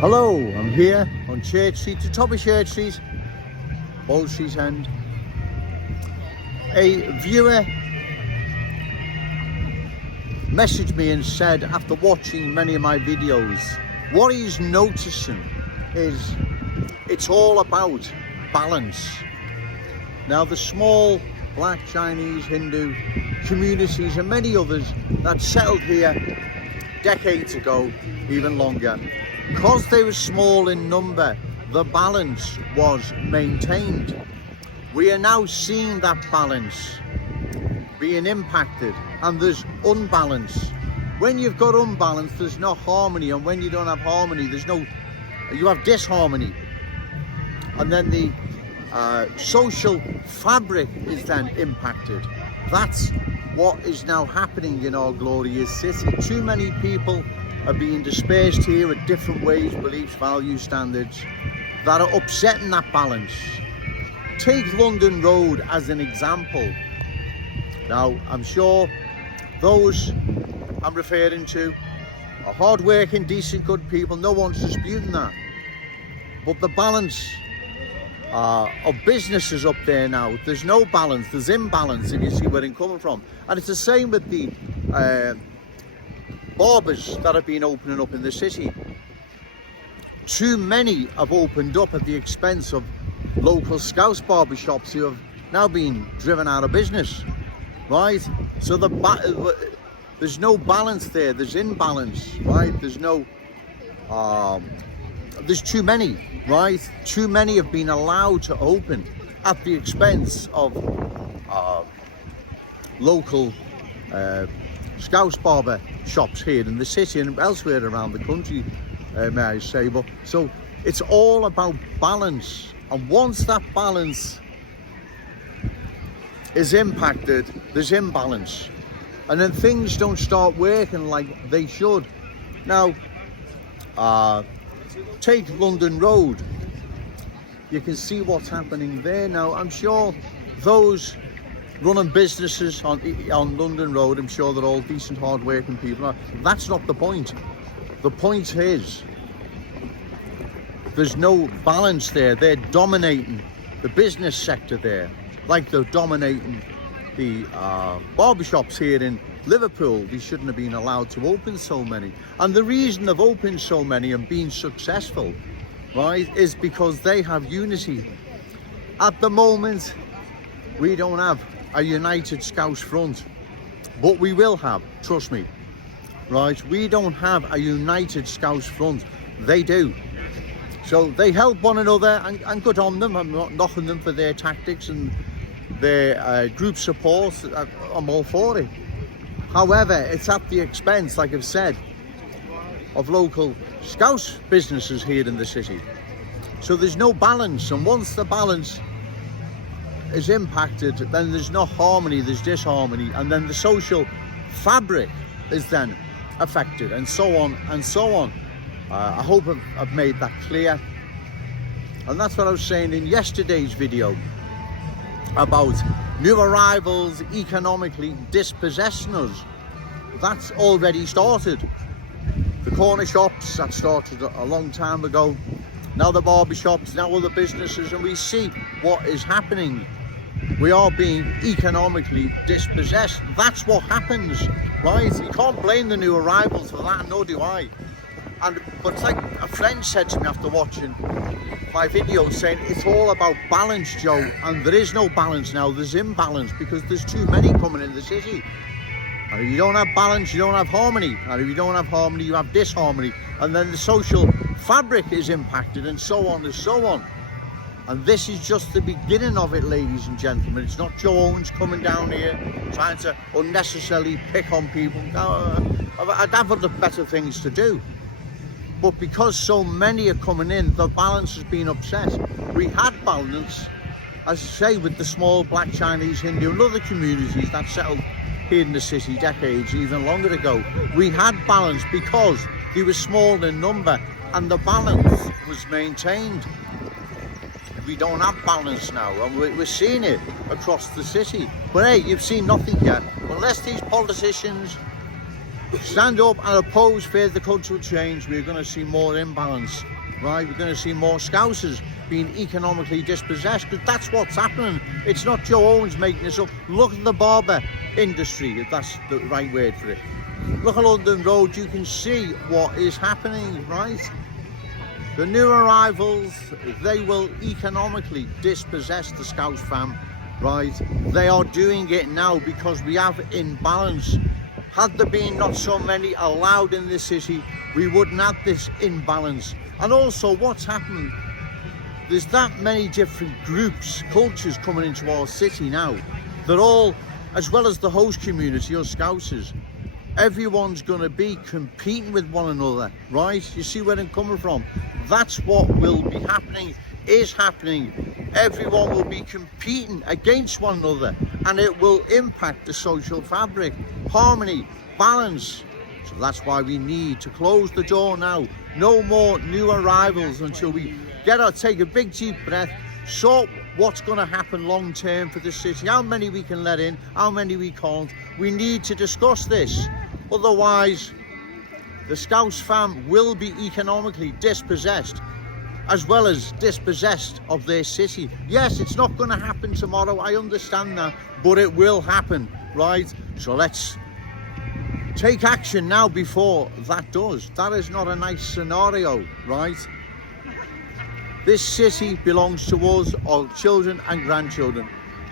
Hello, I'm here on Church Street, the top of Church Street, Bow Street End. A viewer messaged me and said, after watching many of my videos, what he's noticing is it's all about balance. Now, the small black, Chinese, Hindu communities and many others that settled here decades ago, even longer, because they were small in number, the balance was maintained. We are now seeing that balance being impacted, and there's unbalance. When you've got unbalance, there's no harmony, and when you don't have harmony, you have disharmony. And then the social fabric is then impacted. That's what is now happening in our glorious city. Too many people are being dispersed here at different ways, beliefs, values, standards that are upsetting that balance. Take London Road as an example. Now, I'm sure those I'm referring to are hard-working, decent, good people. No one's disputing that. But the balance of businesses up there now, there's no balance, there's imbalance, if you see where I'm coming from. And it's the same with the barbers that have been opening up in the city. Too many have opened up at the expense of local Scouse barbershops who have now been driven out of business, right? So there's no balance there, there's imbalance, right? There's too many, right? Too many have been allowed to open at the expense of local Scouse barber shops here in the city and elsewhere around the country, may I say. But so it's all about balance, and once that balance is impacted, there's imbalance, and then things don't start working like they should. Now, take London Road. You can see what's happening there now. I'm sure those running businesses on London Road, I'm sure they're all decent, hard-working people. That's not the point. The point is there's no balance there. They're dominating the business sector there, like they're dominating the barbershops here in Liverpool. They shouldn't have been allowed to open so many. And the reason they've opened so many and been successful, right, is because they have unity. At the moment, we don't have a united Scouse front, but we will have, trust me, right? We don't have a united Scouse front. They do. So they help one another, and good on them. I'm not knocking them for their tactics and their group support. I'm all for it. However, it's at the expense, like I've said, of local Scouse businesses here in the city. So there's no balance, and once the balance is impacted, then there's no harmony, there's disharmony, and then the social fabric is then affected, and so on and so on. I hope I've made that clear. And that's what I was saying in yesterday's video about new arrivals economically dispossessing us. That's already started. The corner shops, that started a long time ago. Now the barber shops, now other businesses, and we see what is happening. We are being economically dispossessed. That's what happens, right? You can't blame the new arrivals for that, nor do I. But it's like a friend said to me after watching my video, saying it's all about balance, Joe, and there is no balance now. There's imbalance because there's too many coming in the city. And if you don't have balance, you don't have harmony, and if you don't have harmony, you have disharmony, and then the social fabric is impacted, and so on and so on. And this is just the beginning of it, ladies and gentlemen. It's not Joe Owens coming down here trying to unnecessarily pick on people. I'd have other better things to do. But because so many are coming in, the balance has been upset. We had balance, as I say, with the small black, Chinese, Hindu and other communities that settled here in the city decades, even longer ago. We had balance because they were small in number, and the balance was maintained. We don't have balance now, and we're seeing it across the city. But hey, you've seen nothing yet. Unless these politicians stand up and oppose further cultural change, we're going to see more imbalance, right? We're going to see more Scousers being economically dispossessed, because that's what's happening. It's not Joe Owens making this up. Look at the barber industry, if that's the right word for it. Look at London Road, you can see what is happening, right? The new arrivals, they will economically dispossess the Scouse fam, right? They are doing it now because we have imbalance. Had there been not so many allowed in this city, we wouldn't have this imbalance. And also what's happening, there's that many different groups, cultures coming into our city now. They're all, as well as the host community, us Scousers, everyone's going to be competing with one another, right? You see where I'm coming from? That's what will be happening, is happening. Everyone will be competing against one another, and it will impact the social fabric, harmony, balance. So that's why we need to close the door now. No more new arrivals until we take a big deep breath, sort what's going to happen long term for the city, how many we can let in, how many we can't. We need to discuss this, otherwise the Scouse fam will be economically dispossessed, as well as dispossessed of their city. Yes, it's not going to happen tomorrow, I understand that, but it will happen, right? So let's take action now before that does. That is not a nice scenario, right? This city belongs to us, our children and grandchildren.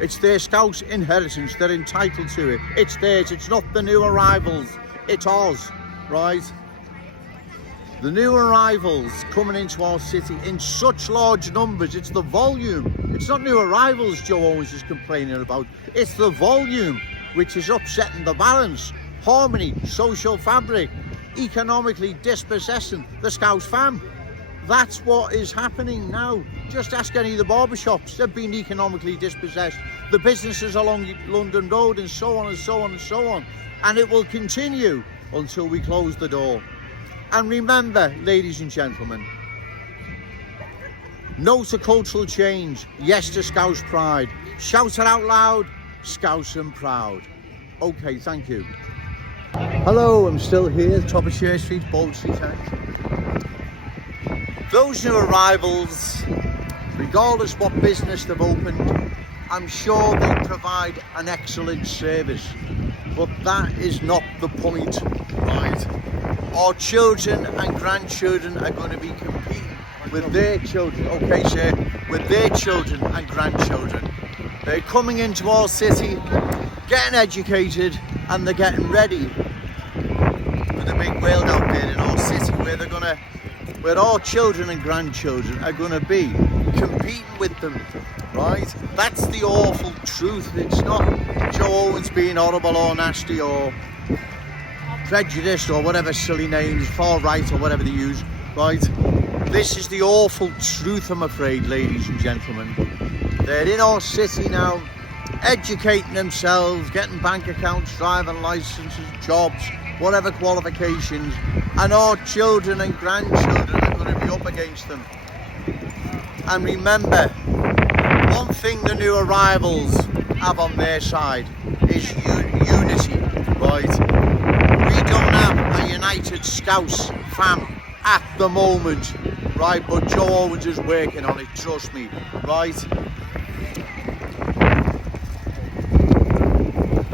It's their Scouse inheritance, they're entitled to it. It's theirs, it's not the new arrivals, it's ours, right? The new arrivals coming into our city in such large numbers, it's the volume. It's not new arrivals Joe Owens is complaining about, it's the volume which is upsetting the balance, harmony, social fabric, economically dispossessing the Scouse fam. That's what is happening now. Just ask any of the barbershops, they've been economically dispossessed. The businesses along London Road and so on and so on and so on. And it will continue until we close the door. And remember, ladies and gentlemen, no to cultural change, yes to Scouse pride. Shout it out loud, Scouse and proud. Okay, thank you. Hello, I'm still here, top of Share Street, Bold Street. Those new arrivals, regardless what business they've opened, I'm sure they provide an excellent service, but that is not the point, right? Our children and grandchildren are going to be competing with their children, okay sir, with their children and grandchildren. They're coming into our city, getting educated, and they're getting ready for the big world out there in our city, where our children and grandchildren are going to be competing with them, right? That's the awful truth. It's not Joe Owens being horrible or nasty or prejudiced or whatever silly names, far right or whatever they use, right? This is the awful truth, I'm afraid, ladies and gentlemen. They're in our city now, educating themselves, getting bank accounts, driving licenses, jobs, whatever qualifications, and our children and grandchildren are going to be up against them. And remember, one thing the new arrivals have on their side is unity, right? We don't have a united Scouse fam at the moment, right? But Joe Owens is working on it, trust me, right?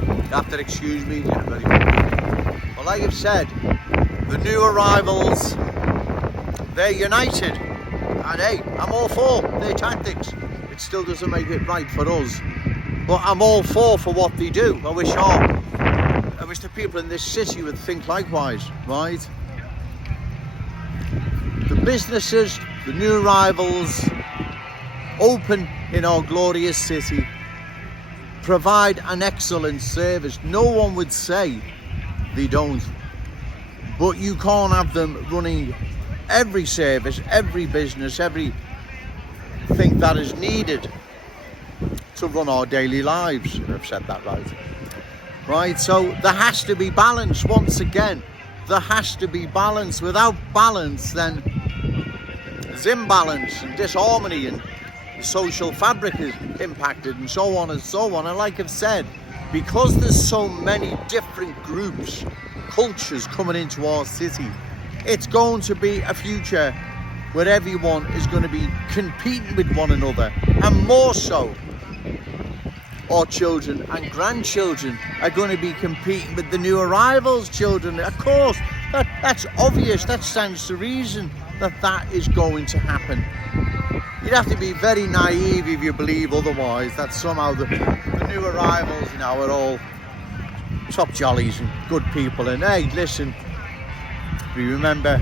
You have to excuse me, everybody. Well, like I've said, the new arrivals, they're united. And hey, I'm all for their tactics. It still doesn't make it right for us. But I'm all for what they do. I wish the people in this city would think likewise, right? The businesses, the new arrivals, open in our glorious city, provide an excellent service. No one would say they don't, but you can't have them running every service, every business, everything that is needed to run our daily lives. I've said that right? So there has to be balance. Once again, there has to be balance. Without balance, then there's imbalance and disharmony, and the social fabric is impacted, and so on and so on. And like I've said, because there's so many different groups cultures coming into our city. It's going to be a future where everyone is going to be competing with one another, and more so, our children and grandchildren are going to be competing with the new arrivals' children. Of course, that's obvious, that stands to reason that is going to happen. You'd have to be very naive if you believe otherwise, that somehow the new arrivals, you know, are all top jollies and good people. And hey, listen, we remember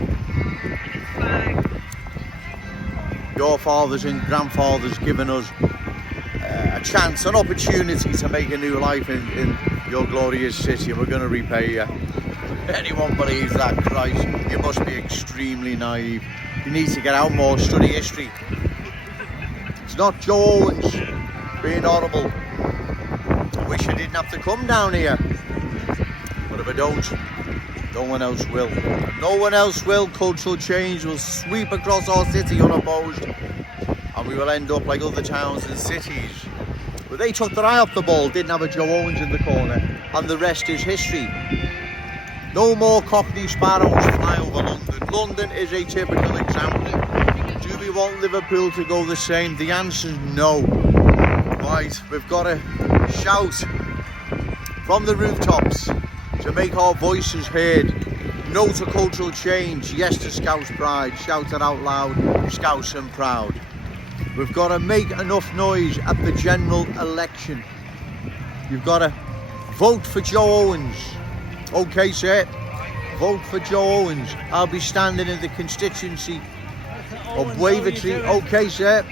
your fathers and grandfathers giving us a chance, an opportunity to make a new life in your glorious city, and we're going to repay you. If anyone believes that, Christ, you must be extremely naive. You need to get out more, study history. It's not Joe Owens being horrible. I wish I didn't have to come down here, but if I don't, no one else will. No one else will. Cultural change will sweep across our city unopposed, and we will end up like other towns and cities where they took their eye off the ball, didn't have a Joe Owens in the corner, and the rest is history. No more Cockney sparrows fly over London. London is a typical example. Do we want Liverpool to go the same? The answer is no. Right, we've got to shout from the rooftops to make our voices heard. No to cultural change, yes to Scouse pride. Shout it out loud, Scouse and proud. We've got to make enough noise at the general election. You've got to vote for Joe Owens. Okay, sir, vote for Joe Owens. I'll be standing in the constituency of Wavertree. Okay, sir,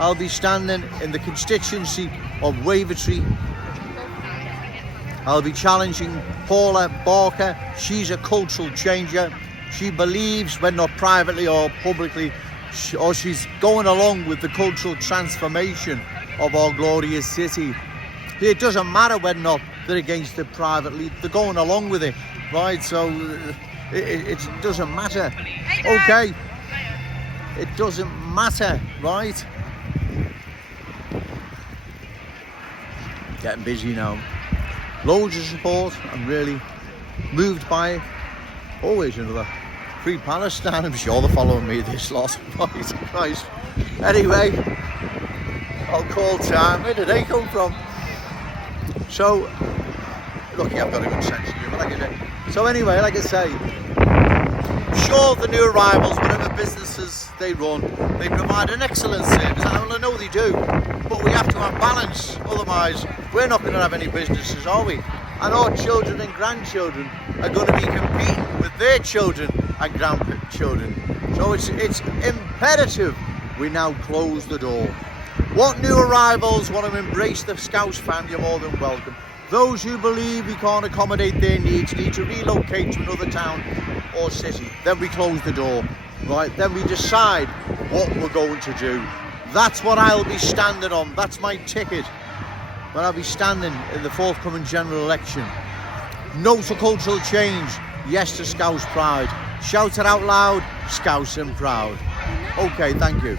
I'll be standing in the constituency of Wavertree. I'll be challenging Paula Barker. She's a cultural changer. She believes, when not privately or publicly, or she's going along with the cultural transformation of our glorious city. It doesn't matter whether or not they're against it privately, they're going along with it, right? So it doesn't matter. Okay, it doesn't matter, right? Getting busy now. Loads of support. I'm really moved by it. Always another Free Palestine. I'm sure they're following me this lot. Christ. Anyway, I'll call time. Where did they come from? So, lucky I've got a good sense of humour, like I say. So anyway, like I say, sure, the new arrivals, whatever businesses they run, they provide an excellent service. I know they do, but we have to have balance. Otherwise, we're not going to have any businesses, are we? And our children and grandchildren are going to be competing with their children and grandchildren. So it's imperative we now close the door. What new arrivals want to embrace the Scouse family are more than welcome. Those who believe we can't accommodate their needs need to relocate to another town or city. Then we close the door, right? Then we decide what we're going to do. That's what I'll be standing on. That's my ticket when I'll be standing in the forthcoming general election. No to cultural change, yes to Scouse pride. Shout it out loud, Scouse and proud. Okay, thank you.